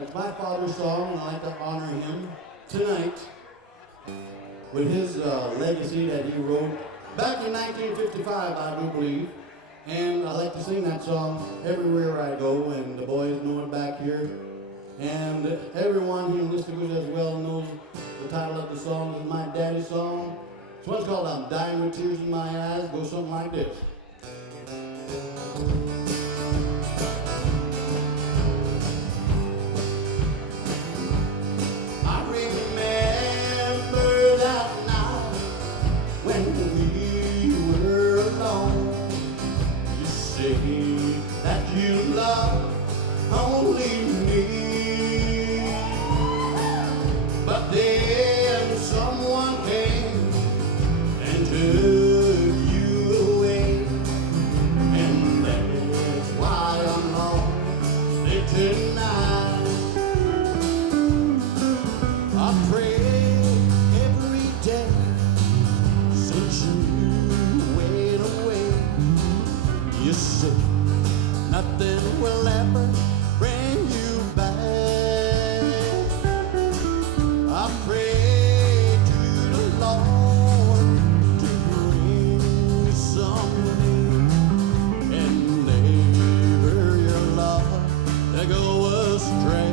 It's my father's song, and I'd like to honor him tonight with his legacy that he wrote back in 1955, I do believe. And I like to sing that song everywhere I go, and the boys know it back here. And everyone here in Listerwood as well knows the title of the song is my daddy's song. This one's called I'm Dying with Tears in My Eyes. Goes something like this. That you love only me, but then someone came and took you away, and that's why I'm lonely tonight. I pray every day since you went away. You say nothing will ever bring you back. I pray to the Lord to bring you someday, and never your love to go astray.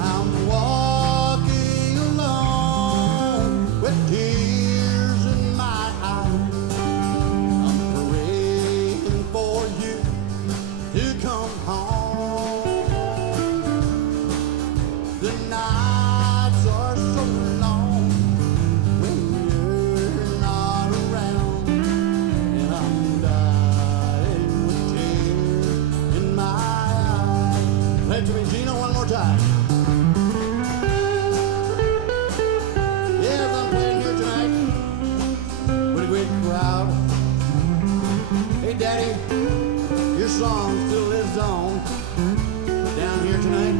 I'm walking alone with tears in my eyes. To come home. The nights are so long when you're not around, and I'm dying with tears in my eyes. Play it to me, Gino, one more time. Yes, I'm playing here tonight with a great crowd. Hey, Daddy, your song still lives on down here tonight.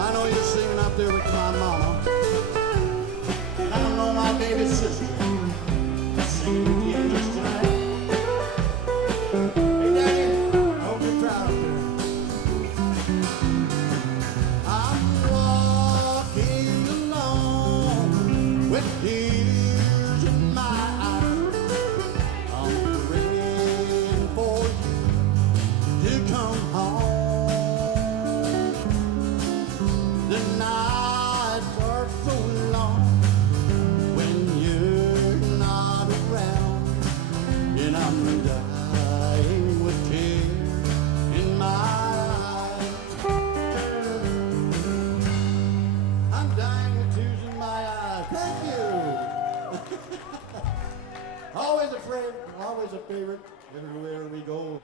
I know you're singing up there with my mama. I don't know my baby sister singing with the angels tonight. Hey, Daddy, I hope you're proud of her. I'm walking alone with tears in my eyes. Come home. The nights are so long when you're not around, and I'm dying with tears in my eyes. I'm dying with tears in my eyes. Thank you. Always a friend, always a favorite everywhere we go.